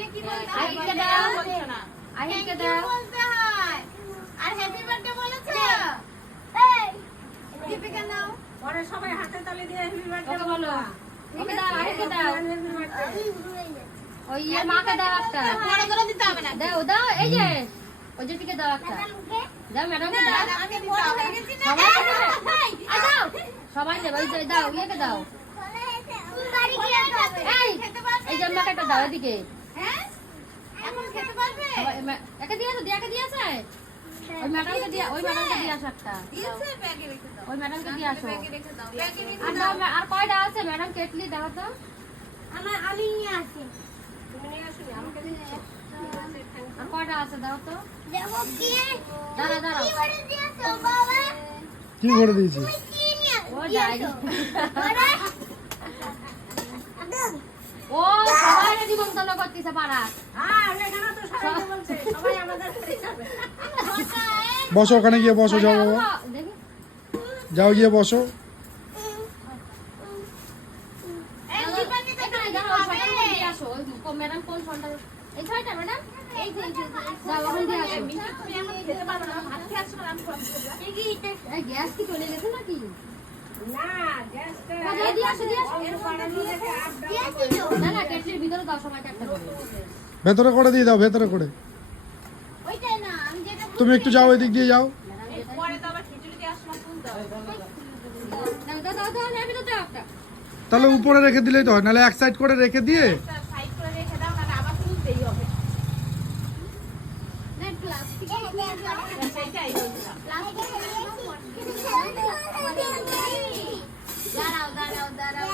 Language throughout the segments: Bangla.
দিলে কি বলতে হয়? আহিলকে দাও। বলছো না। আহিলকে Thank you দাও। বলতে হয়। আর হ্যাপি বার্থডে বলেছো? দীপিকা নাও। পরে সবাই হাতে তালি দিয়ে হ্যাপি বার্থডে ওকে বলো। ওকে দাও, আহিলকে দাও। ওই ইয়ের মাকে দাও একটা। বড় করে দিতে হবে না। দাও দাও, এই যে ওই যেটিকে দাও একটা। দাও ম্যাডামকে দাও। আমি বড় হয়ে গেছি না। সবাই দেবে? দাও। সবাই দেবে, এই যে দাও, ইয়েকে দাও। এই, খেতে পারবে? এই যে আমাকে একটা দাও এদিকে। হ্যাঁ? এখন খেতে পারবে? একে দিয়েছে, দিয়াকে দিয়েছে। ওই ম্যাডামকে দিয়ে, ওই ম্যাডামকে দিয়ে আসো একটা। দিয়েছে, ব্যাগে রেখে দাও। ওই ম্যাডামকে দিয়ে আসো। ব্যাগে রেখে দাও। ব্যাগে রেখে আর দাও। দাও, আর কয়টা আছে ম্যাডাম কেটলি দাও তো। আমি নিয়ে আসি। তুমি নিয়ে আসুনি আমাকে দিচ্ছ আর কয়টা আছে দাও তো। দেখো কি? দাঁড়া দাঁড়াও। কি করে দিয়েছো বাবা? কি করে দিয়েছি? কি নিয়ে ও ডাইরি। আরে ও সবাই নিমন্ত্রণ করতেছে পাড়া। হ্যাঁ এখানে তো সবাই বলছে সবাই আমাদের বাড়ি যাবে বসো, ওখানে গিয়ে বসো, যাও বাবা, দেখি যাও গিয়ে বসো। এই দীপাকে তো এখানে দাঁড়াও, সবাই দিয়ে আসো। ওই ম্যাডাম কোন ফোনটা? এই ছয়টা ম্যাডাম? এই যে যাও ওখানে দিয়ে আসো। তুমি এখন খেতে পারবে না ভাত খেয়ে আসছো আমি সব খেতে এই গ্যাস কি চলে গেছে নাকি? না গ্যাসটা দিয়ে আসো, দিয়ে আসো। এর পরে দিয়েছে আর না না, কেটলির ভিতরে দাও সবাইকে একটা করে। ভেতরে করে দিয়ে দাও, ভেতরে করে। ওইটাই না আমি যেটা তুমি একটু যাও, এদিক দিয়ে যাও। এই পরে তো আবার খিচুড়ি দিয়ে আসলাম ফুল দাও দাও দাও দাও, এর ভিতরে দাও একটা। তাহলে উপরে রেখে দিলেই তো হয়, নাহলে এক সাইড করে রেখে দিয়ে সাইড করে রেখে দাও না আবার তুলতেই হবে না প্লাস্টিক সেইটাই বলছিলাম দাঁড়াও দাঁড়াও দাঁড়াও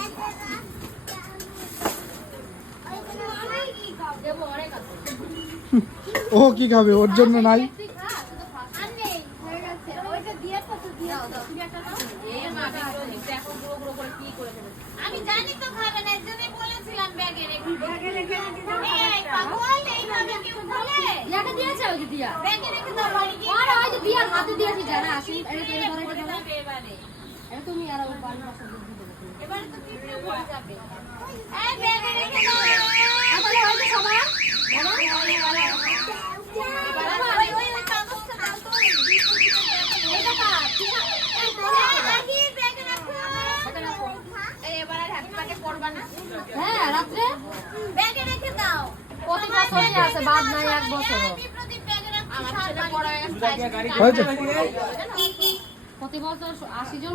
দেবো অনেক আছে। ও কি খাবে, ওর জন্য নাই। তুই খা, তুই তো খাস। আর নেই হয়ে গেছে ওইটা দিয়ে কত দিয়ে দাও দাও, তুমি একটা দাও। এ মা দেখো গুঁড়ো গুঁড়ো করে কি করে দেবে আমি জানি তো খাবে না এজন্যই বলেছিলাম ব্যাগে রেখে ব্যাগে রেখে রেখে দাও এই পাগল এইভাবে কেউ বলে ইয়াকে দিয়েছে ওই যে দিয়া। ব্যাগে রেখে দাও বাড়ি গিয়ে আর ওই যে দিয়ার হাতে দিয়েছে যারা আসেন, এটা তো ধরে পড়ে এটা যাবে এবারে এটা তুমি আর ওই বাড়ির পাশে দিয়ে দেবে। এবারে তো পিঁপড়ে পড়ে যাবে এই ব্যাগে রেখে দাও তাহলে হয়তো সবাই এবার ওই কাগজটা দাও তো এইটা কার এই আগে ব্যাগে রাখো এই এবার আর হ্যাপি বার্থডে করবা না হ্যাঁ রাত্রে ব্যাগে রেখে দাও প্রতি বছরই আছে, বাদ নাই এক বছর। প্রদীপ ব্যাগে রাখো আমার ছেলে বড় হয়ে গেছে হয়েছে? প্রতি বছর 80 জন